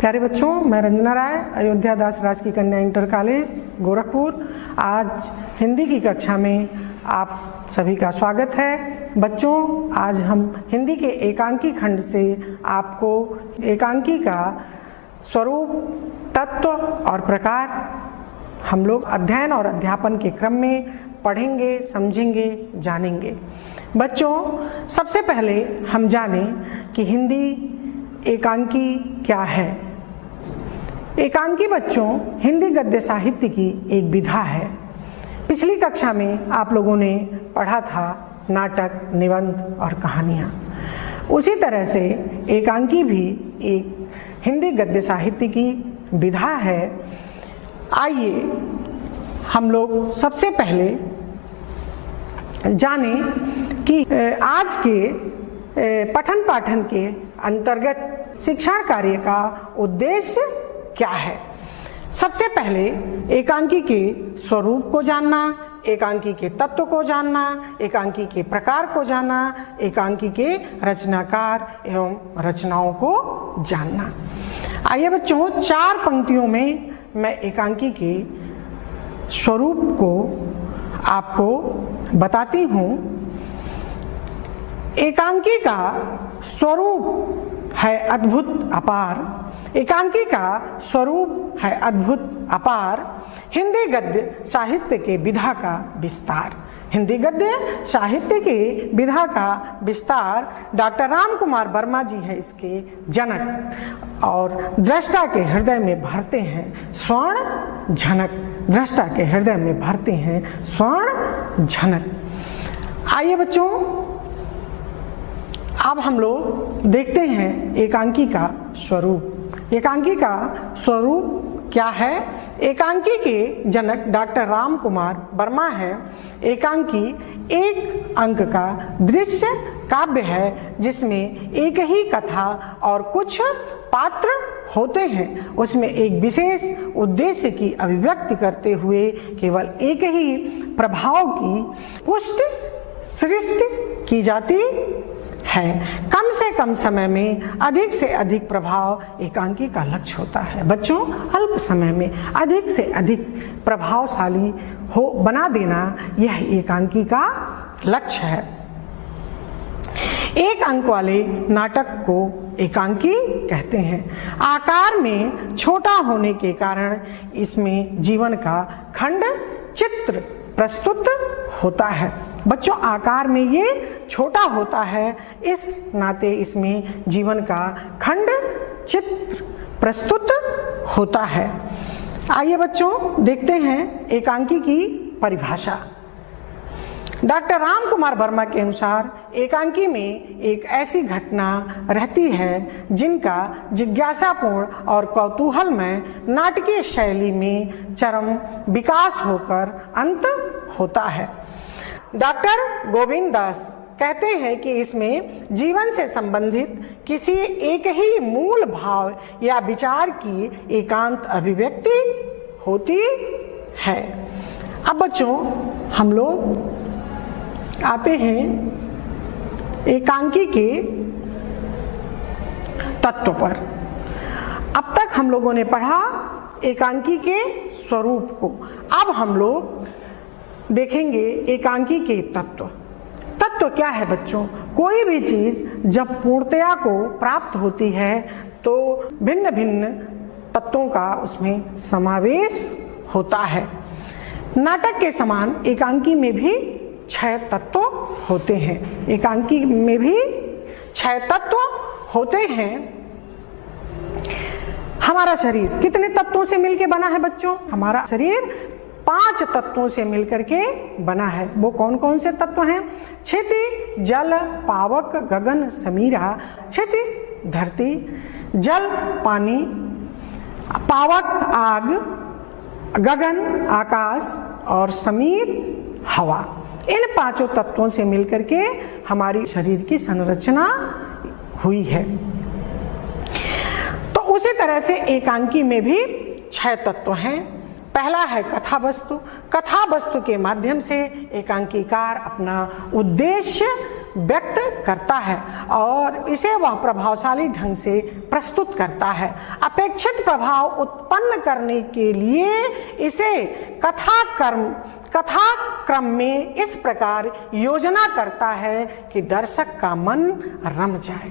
प्यारे बच्चों, मैं रंजना राय, अयोध्या दास राजकीय कन्या इंटर कॉलेज गोरखपुर। आज हिंदी की कक्षा में आप सभी का स्वागत है। बच्चों, आज हम हिंदी के एकांकी खंड से आपको एकांकी का स्वरूप, तत्व और प्रकार हम लोग अध्ययन और अध्यापन के क्रम में पढ़ेंगे, समझेंगे, जानेंगे। बच्चों, सबसे पहले हम जानें कि हिंदी एकांकी क्या है। एकांकी बच्चों हिंदी गद्य साहित्य की एक विधा है। पिछली कक्षा में आप लोगों ने पढ़ा था नाटक, निबंध और कहानियाँ। उसी तरह से एकांकी भी एक हिंदी गद्य साहित्य की विधा है। आइए हम लोग सबसे पहले जानें कि आज के पठन पाठन के अंतर्गत शिक्षण कार्य का उद्देश्य क्या है। सबसे पहले एकांकी के स्वरूप को जानना, एकांकी के तत्व को जानना, एकांकी के प्रकार को जानना, एकांकी के रचनाकार एवं रचनाओं को जानना। आइए बच्चों, 4 पंक्तियों में मैं एकांकी के स्वरूप को आपको बताती हूँ। एकांकी का स्वरूप है अद्भुत अपार। एकांकी का स्वरूप है अद्भुत अपार। हिंदी गद्य साहित्य के विधा का विस्तार। हिंदी गद्य साहित्य के विधा का विस्तार डॉक्टर राम कुमार वर्मा जी हैं इसके जनक, और दृष्टा के हृदय में भरते हैं स्वर्ण झनक। दृष्टा के हृदय में भरते हैं स्वर्ण झनक। आइए बच्चों, अब हम लोग देखते हैं एकांकी का स्वरूप। एकांकी का स्वरूप क्या है। एकांकी के जनक डॉक्टर राम कुमार वर्मा है। एकांकी एक अंक का दृश्य काव्य है जिसमें एक ही कथा और कुछ पात्र होते हैं। उसमें एक विशेष उद्देश्य की अभिव्यक्ति करते हुए केवल एक ही प्रभाव की पुष्टि सृष्टि की जाती है। कम से कम समय में अधिक से अधिक प्रभाव एकांकी का लक्ष्य होता है। बच्चों, अल्प समय में अधिक से अधिक प्रभावशाली हो बना देना यह एकांकी का लक्ष्य है। एक अंक वाले नाटक को एकांकी कहते हैं। आकार में छोटा होने के कारण इसमें जीवन का खंड चित्र प्रस्तुत होता है। बच्चों, आकार में ये छोटा होता है, इस नाते इसमें जीवन का खंड चित्र प्रस्तुत होता है। आइए बच्चों, देखते हैं एकांकी की परिभाषा। डॉक्टर राम कुमार वर्मा के अनुसार एकांकी में एक ऐसी घटना रहती है जिनका जिज्ञासापूर्ण और कौतूहलमय नाटकीय शैली में चरम विकास होकर अंत होता है। डॉक्टर गोविंद दास कहते हैं कि इसमें जीवन से संबंधित किसी एक ही मूल भाव या विचार की एकांत अभिव्यक्ति होती है। अब बच्चों, हम लोग आते हैं एकांकी के तत्व पर। अब तक हम लोगों ने पढ़ा एकांकी के स्वरूप को। अब हम लोग देखेंगे एकांकी के तत्व। तत्व क्या है बच्चों? कोई भी चीज जब पूर्णतया को प्राप्त होती है तो भिन्न भिन्न तत्वों का उसमें समावेश होता है। नाटक के समान एकांकी में भी 6 तत्व होते हैं। एकांकी में भी 6 तत्व होते हैं। हमारा शरीर कितने तत्वों से मिलकर बना है बच्चों? हमारा शरीर 5 तत्वों से मिलकर के बना है। वो कौन कौन से तत्व हैं? क्षिति, जल, पावक, गगन, समीरा। क्षिति धरती, जल पानी, पावक आग, गगन आकाश और समीर हवा। इन 5 तत्वों से मिलकर के हमारी शरीर की संरचना हुई है। तो उसी तरह से एकांकी में भी 6 तत्व हैं। पहला है कथा वस्तु। कथा वस्तु के माध्यम से एकांकीकार अपना उद्देश्य व्यक्त करता है और इसे वह प्रभावशाली ढंग से प्रस्तुत करता है। अपेक्षित प्रभाव उत्पन्न करने के लिए इसे कथाक्रम में इस प्रकार योजना करता है कि दर्शक का मन रम जाए।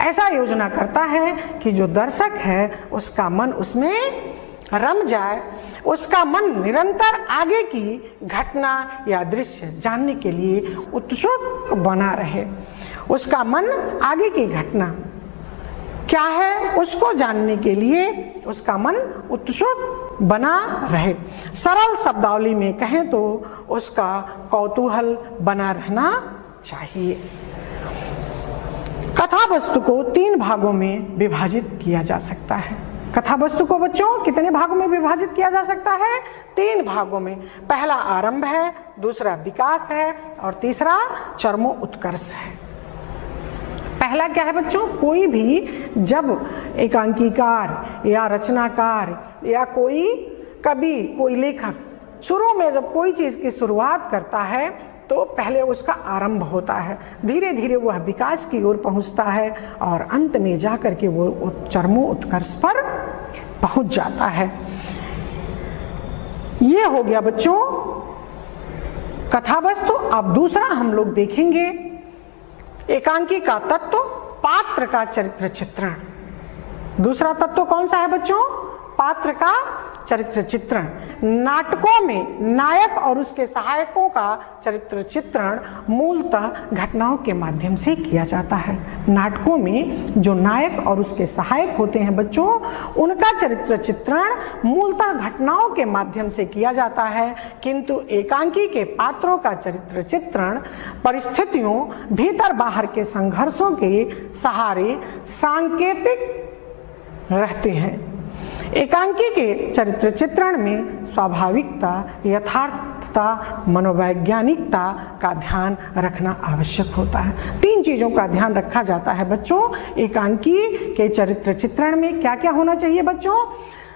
ऐसा योजना करता है कि जो दर्शक है उसका मन उसमें रम जाए, उसका मन निरंतर आगे की घटना या दृश्य जानने के लिए उत्सुक बना रहे। उसका मन आगे की घटना क्या है उसको जानने के लिए उसका मन उत्सुक बना रहे। सरल शब्दावली में कहें तो उसका कौतूहल बना रहना चाहिए। कथा वस्तु को 3 भागों में विभाजित किया जा सकता है। कथा वस्तु को बच्चों कितने भागों में विभाजित किया जा सकता है? 3 भागों में। पहला आरंभ है, दूसरा विकास है और तीसरा चरमोत्कर्ष है। पहला क्या है बच्चों? कोई भी जब एकांकीकार या रचनाकार या कोई कवि, कोई लेखक शुरू में जब कोई चीज की शुरुआत करता है तो पहले उसका आरंभ होता है, धीरे धीरे वह विकास की ओर पहुंचता है और अंत में जाकर के वो चरमोत्कर्ष पर पहुंच जाता है। ये हो गया बच्चों कथा वस्तु। अब दूसरा हम लोग देखेंगे एकांकी का तत्व, पात्र का चरित्र चित्रण। दूसरा तत्व कौन सा है बच्चों? पात्र का चरित्र चित्रण। नाटकों में नायक और उसके सहायकों का चरित्र चित्रण मूलतः घटनाओं के माध्यम से किया जाता है। नाटकों में जो नायक और उसके सहायक होते हैं बच्चों, उनका चरित्र चित्रण मूलतः घटनाओं के माध्यम से किया जाता है, किंतु एकांकी के पात्रों का चरित्र चित्रण परिस्थितियों, भीतर बाहर के संघर्षों के सहारे सांकेतिक रहते हैं। एकांकी के चरित्र चित्रण में स्वाभाविकता, यथार्थता, मनोवैज्ञानिकता का ध्यान रखना आवश्यक होता है। 3 चीजों का ध्यान रखा जाता है बच्चों एकांकी के चरित्र चित्रण में। क्या क्या होना चाहिए बच्चों?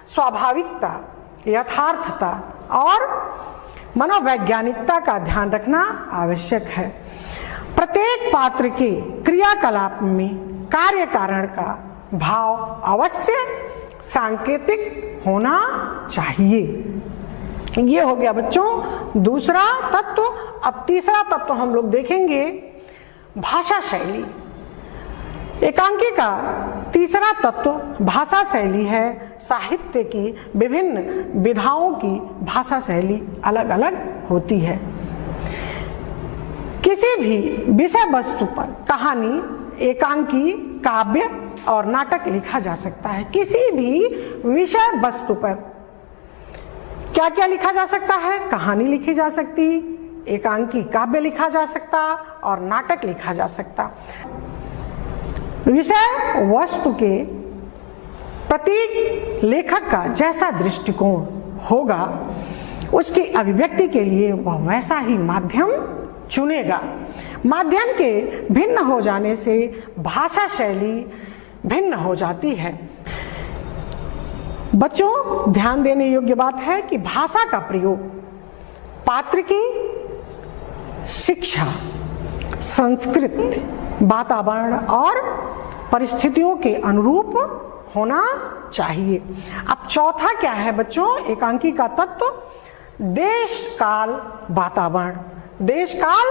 स्वाभाविकता, यथार्थता और मनोवैज्ञानिकता का ध्यान रखना आवश्यक है। प्रत्येक पात्र के क्रियाकलाप में कार्य कारण का भाव अवश्य सांकेतिक होना चाहिए। ये हो गया बच्चों दूसरा तत्व। अब तीसरा तत्व हम लोग देखेंगे भाषा शैली। एकांकी का तीसरा तत्व भाषा शैली है। साहित्य की विभिन्न विधाओं की भाषा शैली अलग अलग होती है। किसी भी विषय वस्तु पर कहानी, एकांकी, काव्य और नाटक लिखा जा सकता है। किसी भी विषय वस्तु पर क्या क्या लिखा जा सकता है? कहानी लिखी जा सकती, एकांकी काव्य लिखा जा सकता और नाटक लिखा जा सकता। विषय वस्तु के प्रति लेखक का जैसा दृष्टिकोण होगा उसकी अभिव्यक्ति के लिए वह वैसा ही माध्यम चुनेगा। माध्यम के भिन्न हो जाने से भाषा शैली भिन्न हो जाती है। बच्चों ध्यान देने योग्य बात है कि भाषा का प्रयोग पात्र की शिक्षा, संस्कृति, वातावरण और परिस्थितियों के अनुरूप होना चाहिए। अब चौथा क्या है बच्चों एकांकी का तत्व? देश काल वातावरण। देश काल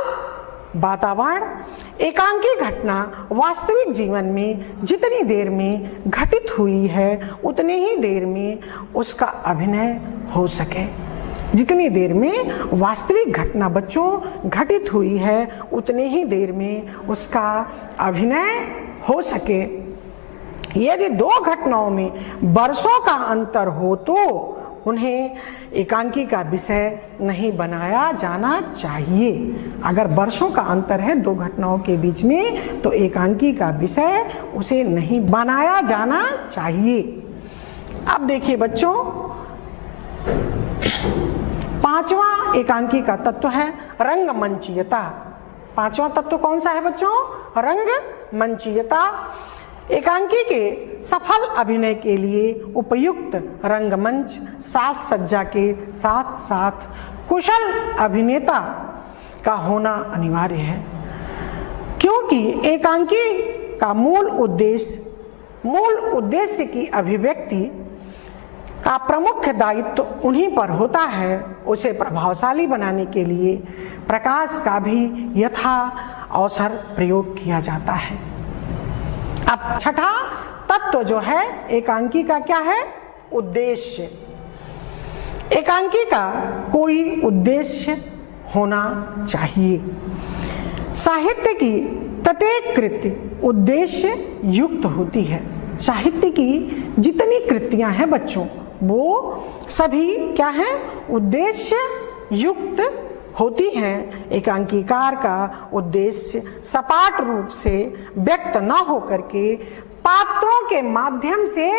वातावरण। एकांकी घटना वास्तविक जीवन में जितनी देर में घटित हुई है उतने ही देर में उसका अभिनय हो सके। जितनी देर में वास्तविक घटना बच्चों घटित हुई है उतने ही देर में उसका अभिनय हो सके। यदि 2 घटनाओं में वर्षों का अंतर हो तो उन्हें एकांकी का विषय नहीं बनाया जाना चाहिए। अगर वर्षों का अंतर है 2 घटनाओं के बीच में तो एकांकी का विषय उसे नहीं बनाया जाना चाहिए। अब देखिए बच्चों 5वां एकांकी का तत्व है रंगमंचीयता। 5वां तत्व कौन सा है बच्चों? रंगमंचीयता। एकांकी के सफल अभिनय के लिए उपयुक्त रंगमंच, साज सज्जा के साथ साथ कुशल अभिनेता का होना अनिवार्य है। क्योंकि एकांकी का मूल उद्देश्य की अभिव्यक्ति का प्रमुख दायित्व उन्हीं पर होता है। उसे प्रभावशाली बनाने के लिए प्रकाश का भी यथा अवसर प्रयोग किया जाता है। अब छठा तत्व जो है एकांकी का क्या है? उद्देश्य। एकांकी का कोई उद्देश्य होना चाहिए। साहित्य की प्रत्येक कृति उद्देश्य युक्त होती है। साहित्य की जितनी कृतियां हैं बच्चों, वो सभी क्या हैं? उद्देश्य युक्त होती हैं। एकांकीकार का उद्देश्य सपाट रूप से व्यक्त न होकर के पात्रों के माध्यम से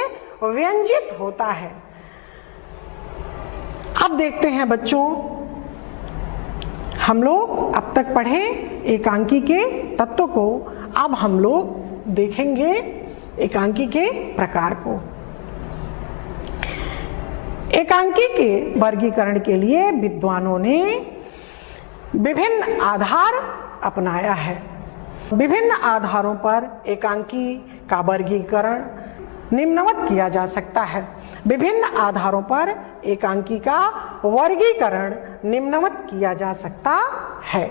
व्यंजित होता है। अब देखते हैं बच्चों, हम लोग अब तक पढ़े एकांकी के तत्व को, अब हम लोग देखेंगे एकांकी के प्रकार को। एकांकी के वर्गीकरण के लिए विद्वानों ने विभिन्न आधार अपनाया है। विभिन्न आधारों पर एकांकी का वर्गीकरण निम्नवत किया जा सकता है। विभिन्न आधारों पर एकांकी का वर्गीकरण निम्नवत किया जा सकता है।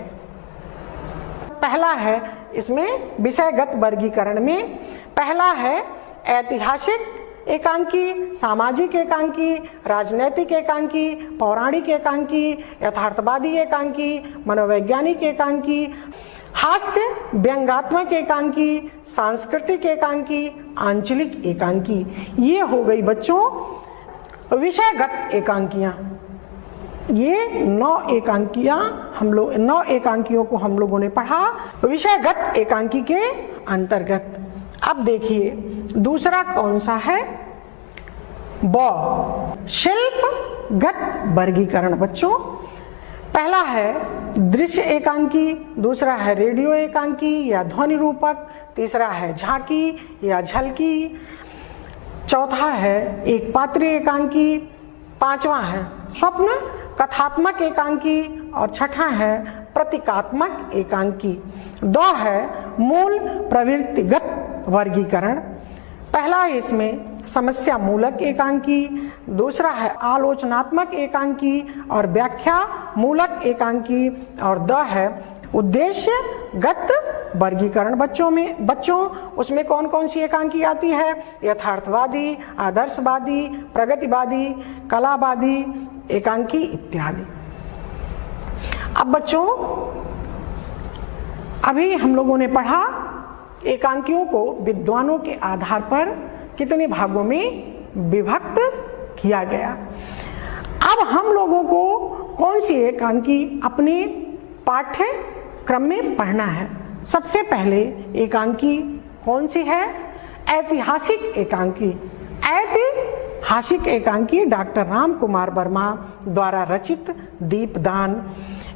पहला है इसमें विषयगत वर्गीकरण में, पहला है ऐतिहासिक एकांकी, सामाजिक एकांकी, राजनैतिक एकांकी, पौराणिक एकांकी, यथार्थवादी एकांकी, मनोवैज्ञानिक एकांकी, हास्य व्यंग्यात्मक एकांकी, सांस्कृतिक एकांकी, आंचलिक एकांकी। ये हो गई बच्चों विषयगत एकांकियां। ये 9 एकांकियों को हम लोगों ने पढ़ा विषयगत एकांकी के अंतर्गत। अब देखिए दूसरा कौन सा है? शिल्पगत वर्गीकरण बच्चों। पहला है दृश्य एकांकी, दूसरा है रेडियो एकांकी या ध्वनि रूपक, तीसरा है झांकी या झलकी, चौथा है एक पात्रीय एकांकी, पांचवा है स्वप्न कथात्मक एकांकी और छठा है प्रतीकात्मक एकांकी। 2 है मूल प्रवृत्तिगत वर्गीकरण। पहला है इसमें समस्या मूलक एकांकी, दूसरा है आलोचनात्मक एकांकी और व्याख्या मूलक एकांकी, और 2 है उद्देश्यगत वर्गीकरण। बच्चों उसमें कौन कौन सी एकांकी आती है? यथार्थवादी, आदर्शवादी, प्रगतिवादी, कलावादी एकांकी इत्यादि। अब बच्चों अभी हम लोगों ने पढ़ा एकांकियों को विद्वानों के आधार पर कितने भागों में विभक्त किया गया। अब हम लोगों को कौन सी एकांकी अपने पाठ्यक्रम में पढ़ना है? सबसे पहले एकांकी कौन सी है? ऐतिहासिक एकांकी। ऐतिहासिक एकांकी डॉक्टर राम कुमार वर्मा द्वारा रचित दीपदान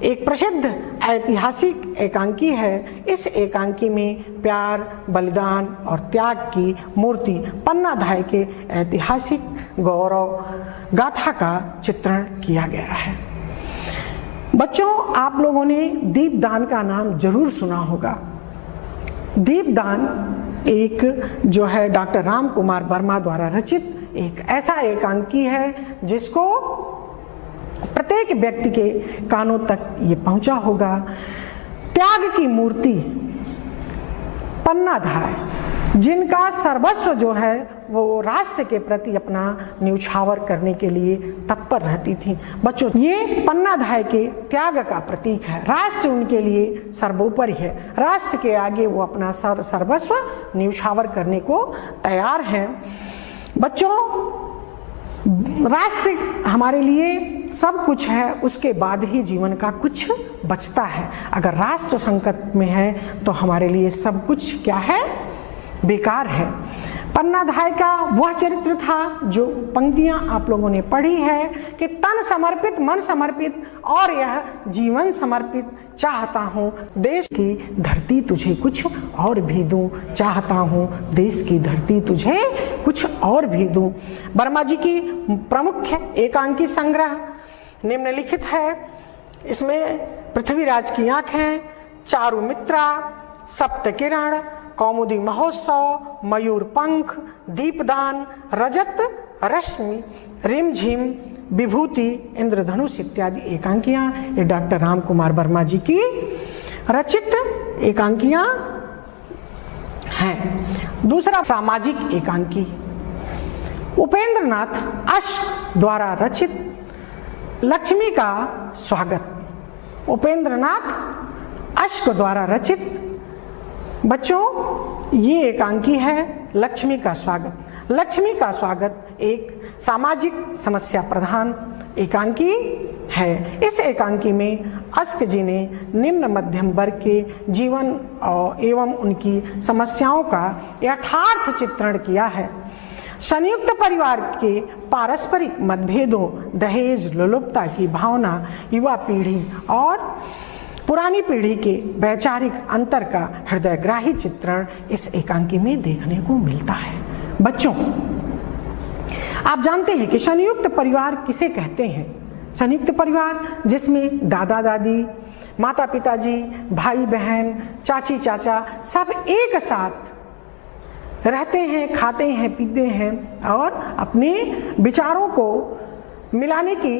एक प्रसिद्ध ऐतिहासिक एकांकी है। इस एकांकी में प्यार, बलिदान और त्याग की मूर्ति पन्नाधाय के ऐतिहासिक गौरव गाथा का चित्रण किया गया है। बच्चों आप लोगों ने दीपदान का नाम जरूर सुना होगा। दीपदान एक जो है डॉक्टर राम कुमार वर्मा द्वारा रचित एक ऐसा एकांकी है जिसको प्रत्येक व्यक्ति के कानों तक ये पहुंचा होगा। त्याग की मूर्ति पन्नाधाय, जिनका सर्वस्व जो है वो राष्ट्र के प्रति अपना न्यौछावर करने के लिए तत्पर रहती थी। बच्चों ये पन्नाधाय के त्याग का प्रतीक है। राष्ट्र उनके लिए सर्वोपरि है। राष्ट्र के आगे वो अपना सर्वस्व न्यौछावर करने को तैयार हैं। बच्चों राष्ट्र हमारे लिए सब कुछ है, उसके बाद ही जीवन का कुछ बचता है। अगर राष्ट्र संकट में है तो हमारे लिए सब कुछ क्या है? बेकार है। पन्नाधाय का वह चरित्र था जो पंक्तियां आप लोगों ने पढ़ी है कि तन समर्पित मन समर्पित और यह जीवन समर्पित, चाहता हूँ देश की धरती तुझे कुछ और भी दूं, चाहता हूँ देश की धरती तुझे कुछ और भी दूं। वर्मा जी की प्रमुख एकांकी संग्रह निम्नलिखित है। इसमें पृथ्वीराज की आंखें, चारुमित्रा, सप्तकिरण, कौमुदी महोत्सव, मयूर पंख, दीपदान, रजत रश्मि, रिमझिम, विभूति, इंद्रधनुष इत्यादि एकांकियां ये डॉक्टर राम कुमार वर्मा जी की रचित एकांकियां हैं। दूसरा सामाजिक एकांकी, उपेंद्रनाथ अश्क द्वारा रचित लक्ष्मी का स्वागत। उपेंद्रनाथ अश्क द्वारा रचित बच्चों ये एकांकी है लक्ष्मी का स्वागत। लक्ष्मी का स्वागत एक सामाजिक समस्या प्रधान एकांकी है। इस एकांकी में अश्क जी ने निम्न मध्यम वर्ग के जीवन एवं उनकी समस्याओं का यथार्थ चित्रण किया है। संयुक्त परिवार के पारस्परिक मतभेदों, दहेज, लोलुपता की भावना, युवा पीढ़ी और पुरानी पीढ़ी के वैचारिक अंतर का हृदयग्राही चित्रण इस एकांकी में देखने को मिलता है। बच्चों, आप जानते हैं कि संयुक्त परिवार किसे कहते हैं? संयुक्त परिवार जिसमें दादा दादी, माता पिताजी, भाई बहन, चाची चाचा सब एक साथ रहते हैं, खाते हैं, पीते हैं और अपने विचारों को मिलाने की,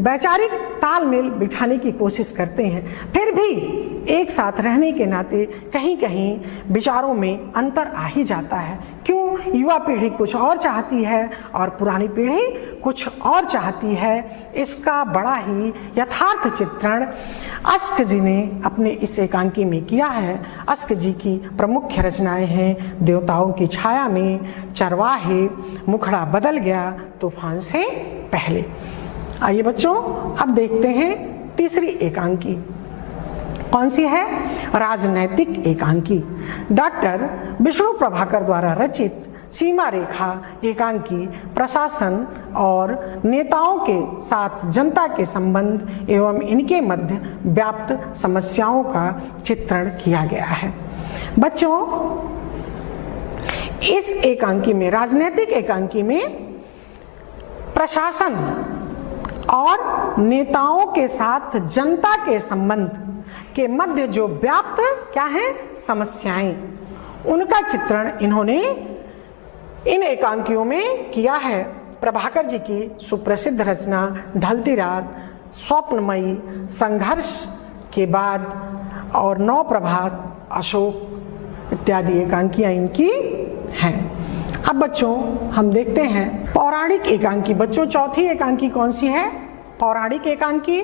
वैचारिक तालमेल बिठाने की कोशिश करते हैं। फिर भी एक साथ रहने के नाते कहीं कहीं विचारों में अंतर आ ही जाता है। क्यों? युवा पीढ़ी कुछ और चाहती है और पुरानी पीढ़ी कुछ और चाहती है। इसका बड़ा ही यथार्थ चित्रण अश्क जी ने अपने इस एकांकी में किया है। अश्क जी की प्रमुख रचनाएं हैं देवताओं की छाया में, चरवाहे, मुखड़ा बदल गया, तूफान से पहले। आइए बच्चों, अब देखते हैं तीसरी एकांकी। कौन सी है? राजनैतिक एकांकी। डॉक्टर विष्णु प्रभाकर द्वारा रचित सीमा रेखा एकांकी प्रशासन और नेताओं के साथ जनता के संबंध एवं इनके मध्य व्याप्त समस्याओं का चित्रण किया गया है। बच्चों, इस एकांकी में, राजनीतिक एकांकी में, प्रशासन और नेताओं के साथ जनता के संबंध के मध्य जो व्याप्त क्या है समस्याएं, उनका चित्रण इन्होंने इन एकांकियों में किया है। प्रभाकर जी की सुप्रसिद्ध रचना ढलती रात, स्वप्नमयी, संघर्ष के बाद और नौ प्रभात, अशोक इत्यादि एकांकियां इनकी हैं। अब बच्चों हम देखते हैं पौराणिक एकांकी। बच्चों, चौथी एकांकी कौन सी है? पौराणिक एकांकी।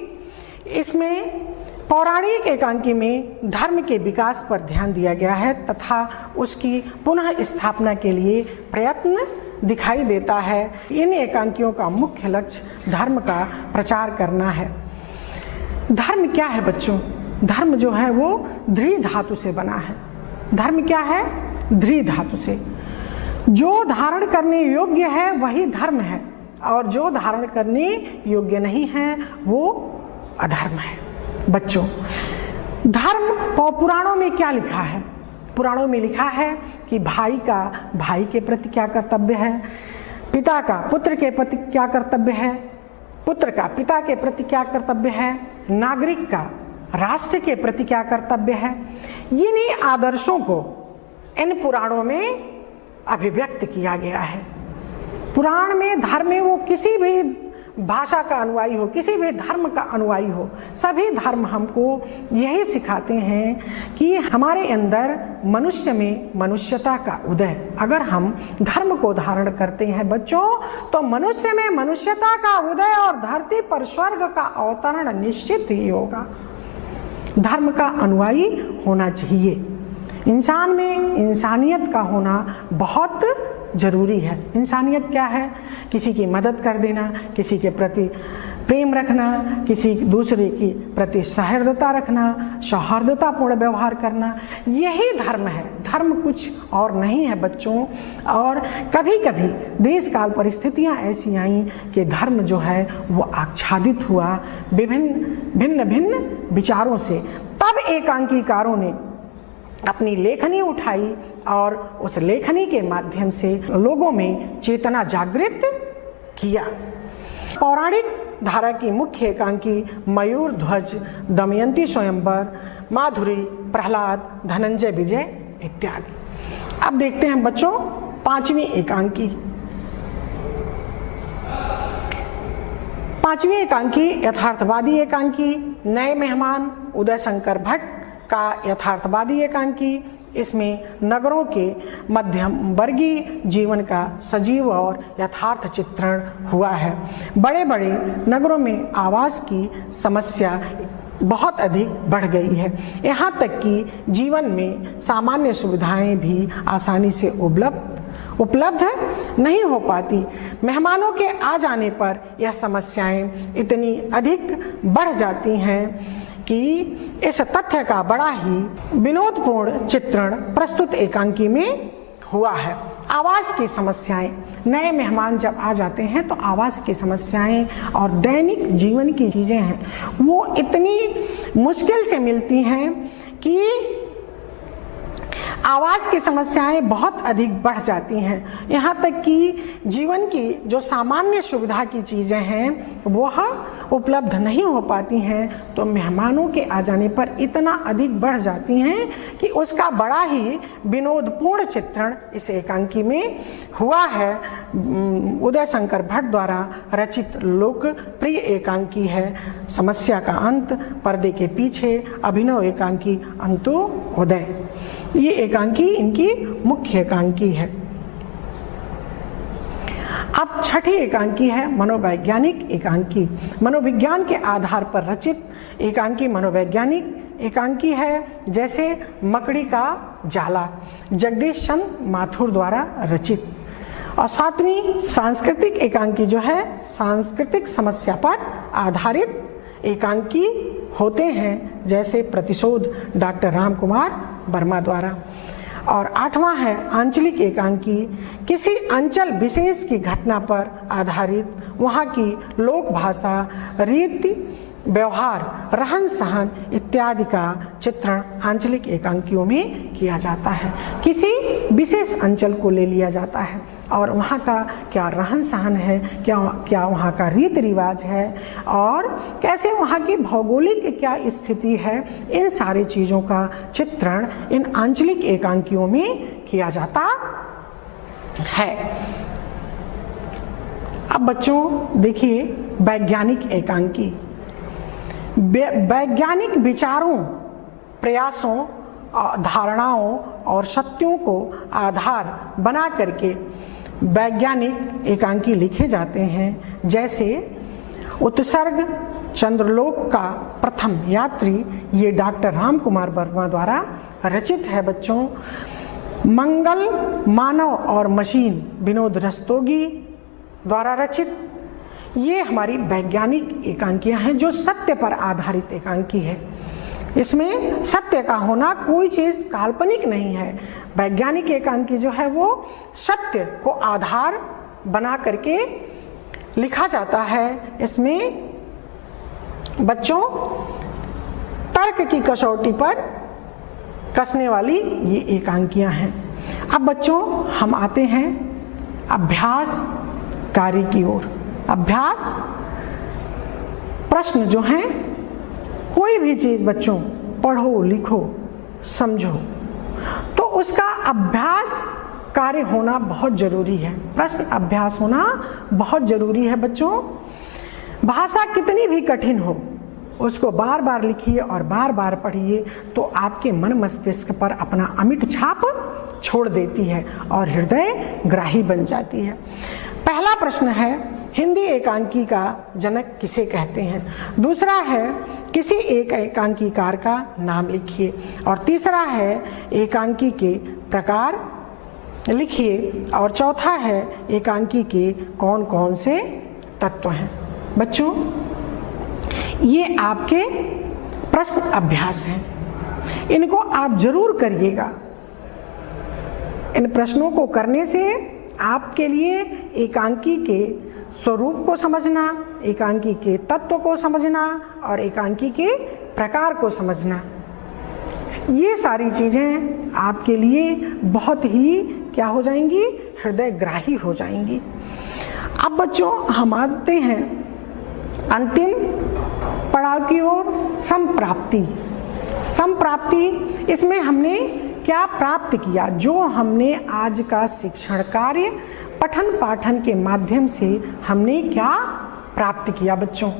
इसमें पौराणिक एकांकी में धर्म के विकास पर ध्यान दिया गया है तथा उसकी पुनः स्थापना के लिए प्रयत्न दिखाई देता है। इन एकांकियों का मुख्य लक्ष्य धर्म का प्रचार करना है। धर्म क्या है बच्चों? धर्म जो है वो ध्री धातु से बना है। धर्म क्या है? ध्री धातु से। जो धारण करने योग्य है वही धर्म है और जो धारण करने योग्य नहीं है वो अधर्म है। बच्चों, धर्म पुराणों में क्या लिखा है? पुराणों में लिखा है कि भाई का भाई के प्रति क्या कर्तव्य है, पिता का पुत्र के प्रति क्या कर्तव्य है, पुत्र का पिता के प्रति क्या कर्तव्य है, नागरिक का राष्ट्र के प्रति क्या कर्तव्य है। इन्हीं आदर्शों को इन पुराणों में अभिव्यक्त किया गया है। पुराण में धर्म में वो किसी भी भाषा का अनुयायी हो, किसी भी धर्म का अनुयायी हो, सभी धर्म हमको यही सिखाते हैं कि हमारे अंदर मनुष्य में मनुष्यता का उदय, अगर हम धर्म को धारण करते हैं बच्चों, तो मनुष्य में मनुष्यता का उदय और धरती पर स्वर्ग का अवतरण निश्चित ही होगा। धर्म का अनुयायी होना चाहिए। इंसान में इंसानियत का होना बहुत जरूरी है। इंसानियत क्या है? किसी की मदद कर देना, किसी के प्रति प्रेम रखना, किसी दूसरे की प्रति सहृदयता रखना, सौहार्दतापूर्ण व्यवहार करना, यही धर्म है। धर्म कुछ और नहीं है बच्चों। और कभी कभी देश काल परिस्थितियां ऐसी आईं कि धर्म जो है वो आच्छादित हुआ भिन्न भिन्न विचारों से। तब एकांकीकारों ने अपनी लेखनी उठाई और उस लेखनी के माध्यम से लोगों में चेतना जागृत किया। पौराणिक धारा की मुख्य एकांकी मयूर ध्वज, दमयंती स्वयंवर, माधुरी, प्रहलाद, धनंजय विजय इत्यादि। अब देखते हैं बच्चों पांचवी एकांकी। पांचवी एकांकी यथार्थवादी एकांकी, नए मेहमान, उदय शंकर भट्ट का यथार्थवादी एकांकी। इसमें नगरों के मध्यम वर्गीय जीवन का सजीव और यथार्थ चित्रण हुआ है। बड़े बड़े नगरों में आवास की समस्या बहुत अधिक बढ़ गई है, यहाँ तक कि जीवन में सामान्य सुविधाएं भी आसानी से उपलब्ध नहीं हो पाती। मेहमानों के आ जाने पर यह समस्याएं इतनी अधिक बढ़ जाती हैं कि इस तथ्य का बड़ा ही विनोदपूर्ण चित्रण प्रस्तुत एकांकी में हुआ है। आवास की समस्याएं, नए मेहमान जब आ जाते हैं तो आवास की समस्याएं और दैनिक जीवन की चीजें हैं वो इतनी मुश्किल से मिलती हैं कि आवास की समस्याएं बहुत अधिक बढ़ जाती हैं, यहाँ तक कि जीवन की जो सामान्य सुविधा की चीज़ें हैं वह उपलब्ध नहीं हो पाती हैं। तो मेहमानों के आ जाने पर इतना अधिक बढ़ जाती हैं कि उसका बड़ा ही विनोदपूर्ण चित्रण इस एकांकी में हुआ है। उदय शंकर भट्ट द्वारा रचित लोकप्रिय एकांकी है समस्या का अंत, पर्दे के पीछे, अभिनव एकांकी अंत्योदय। ये एकांकी इनकी मुख्य एकांकी है। अब छठी एकांकी है मनोवैज्ञानिक एकांकी। मनोविज्ञान के आधार पर रचित एकांकी मनोवैज्ञानिक एकांकी है, जैसे मकड़ी का जाला, जगदीश चंद्र माथुर द्वारा रचित। और सातवीं सांस्कृतिक एकांकी जो है सांस्कृतिक समस्या पर आधारित एकांकी होते हैं, जैसे प्रतिशोध डॉक्टर रामकुमार वर्मा द्वारा। और आठवां है आंचलिक एकांकी, किसी अंचल विशेष की घटना पर आधारित वहाँ की लोक भाषा, रीति व्यवहार, रहन सहन इत्यादि का चित्रण आंचलिक एकांकियों में किया जाता है। किसी विशेष अंचल को ले लिया जाता है और वहाँ का क्या रहन सहन है, क्या वहाँ का रीति रिवाज है और कैसे वहाँ की भौगोलिक क्या स्थिति है, इन सारी चीज़ों का चित्रण इन आंचलिक एकांकियों में किया जाता है। अब बच्चों देखिए वैज्ञानिक एकांकी। वैज्ञानिक विचारों, प्रयासों, धारणाओं और सत्यों को आधार बना करके वैज्ञानिक एकांकी लिखे जाते हैं, जैसे उत्सर्ग चंद्रलोक का प्रथम यात्री, ये डॉक्टर रामकुमार वर्मा द्वारा रचित है बच्चों। मंगल मानव और मशीन विनोद रस्तोगी द्वारा रचित, ये हमारी वैज्ञानिक एकांकियां हैं जो सत्य पर आधारित एकांकी है। इसमें सत्य का होना, कोई चीज काल्पनिक नहीं है। वैज्ञानिक एकांकी जो है वो सत्य को आधार बना करके लिखा जाता है। इसमें बच्चों तर्क की कसौटी पर कसने वाली ये एकांकियां हैं। अब बच्चों हम आते हैं अभ्यास कार्य की ओर। अभ्यास प्रश्न जो हैं, कोई भी चीज बच्चों पढ़ो, लिखो, समझो तो उसका अभ्यास कार्य होना बहुत जरूरी है। प्रश्न अभ्यास होना बहुत जरूरी है बच्चों। भाषा कितनी भी कठिन हो उसको बार बार लिखिए और बार बार पढ़िए तो आपके मन मस्तिष्क पर अपना अमिट छाप छोड़ देती है और हृदय ग्राही बन जाती है। पहला प्रश्न है हिंदी एकांकी का जनक किसे कहते हैं। दूसरा है किसी एक एकांकीकार का नाम लिखिए। और तीसरा है एकांकी के प्रकार लिखिए। और चौथा है एकांकी के कौन कौन से तत्व हैं। बच्चों ये आपके प्रश्न अभ्यास हैं, इनको आप जरूर करिएगा। इन प्रश्नों को करने से आपके लिए एकांकी के स्वरूप को समझना, एकांकी के तत्व को समझना और एकांकी के प्रकार को समझना, ये सारी चीजें आपके लिए बहुत ही क्या हो जाएंगी, हृदय ग्राही हो जाएंगी। अब बच्चों हम आते हैं अंतिम पड़ाव की ओर संप्राप्ति। संप्राप्ति, इसमें हमने क्या प्राप्त किया, जो हमने आज का शिक्षण कार्य पठन पाठन के माध्यम से हमने क्या प्राप्त किया बच्चों।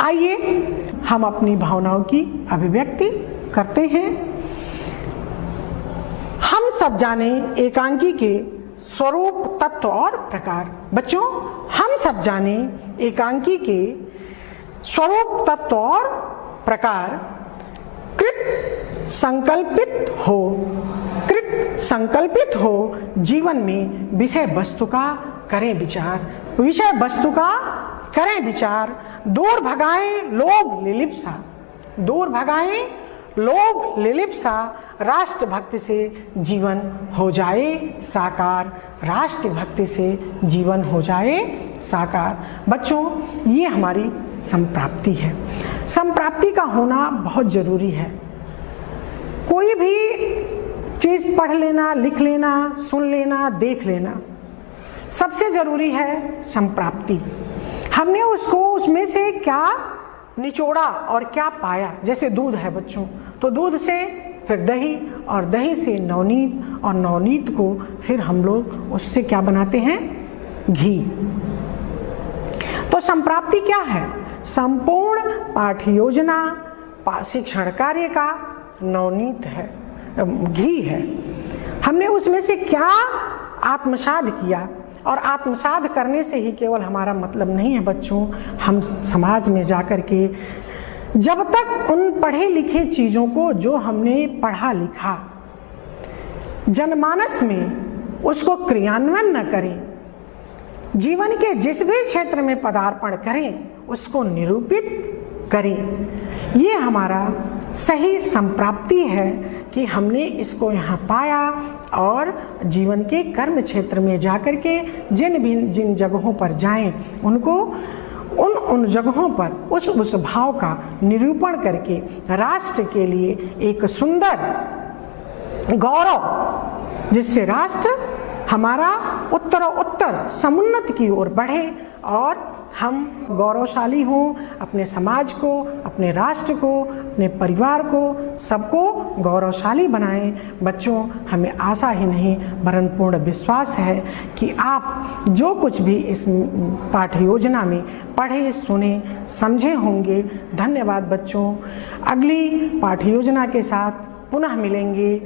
आइए हम अपनी भावनाओं की अभिव्यक्ति करते हैं। हम सब जाने एकांकी के स्वरूप, तत्व और प्रकार। बच्चों, हम सब जाने एकांकी के स्वरूप, तत्व और प्रकार। कृत संकल्पित हो जीवन में विषय वस्तु का करें विचार। विषय वस्तु का करें विचार। दूर भगाएं लोभ लिलिप्सा। दूर भगाएं लोभ लिलिप्सा। राष्ट्रभक्ति से जीवन हो जाए साकार। राष्ट्रभक्ति से जीवन हो जाए साकार। बच्चों, ये हमारी संप्राप्ति है। संप्राप्ति का होना बहुत जरूरी है। कोई भी चीज पढ़ लेना, लिख लेना, सुन लेना, देख लेना, सबसे जरूरी है संप्राप्ति। हमने उसमें से क्या निचोड़ा और क्या पाया। जैसे दूध है बच्चों, तो दूध से फिर दही, और दही से नवनीत, और नवनीत को फिर हम लोग उससे क्या बनाते हैं, घी। तो संप्राप्ति क्या है? संपूर्ण पाठ्य योजना शिक्षण कार्य का नवनीत है, घी है। हमने उसमें से क्या आत्मसात किया, और आत्मसात करने से ही केवल हमारा मतलब नहीं है बच्चों, हम समाज में जाकर के जब तक उन पढ़े लिखे चीज़ों को जो हमने पढ़ा लिखा जनमानस में उसको क्रियान्वयन न करें, जीवन के जिस भी क्षेत्र में पदार्पण करें उसको निरूपित करें, ये हमारा सही संप्राप्ति है कि हमने इसको यहाँ पाया। और जीवन के कर्म क्षेत्र में जाकर के जिन जगहों पर जाएं, उनको उन जगहों पर उस भाव का निरूपण करके राष्ट्र के लिए एक सुंदर गौरव, जिससे राष्ट्र हमारा उत्तर समुन्नति की ओर बढ़े और हम गौरवशाली हों, अपने समाज को, अपने राष्ट्र को, अपने परिवार को, सबको गौरवशाली बनाएं। बच्चों, हमें आशा ही नहीं वरन पूर्ण विश्वास है कि आप जो कुछ भी इस पाठ्य योजना में पढ़े, सुने, समझे होंगे। धन्यवाद बच्चों। अगली पाठ्य योजना के साथ पुनः मिलेंगे।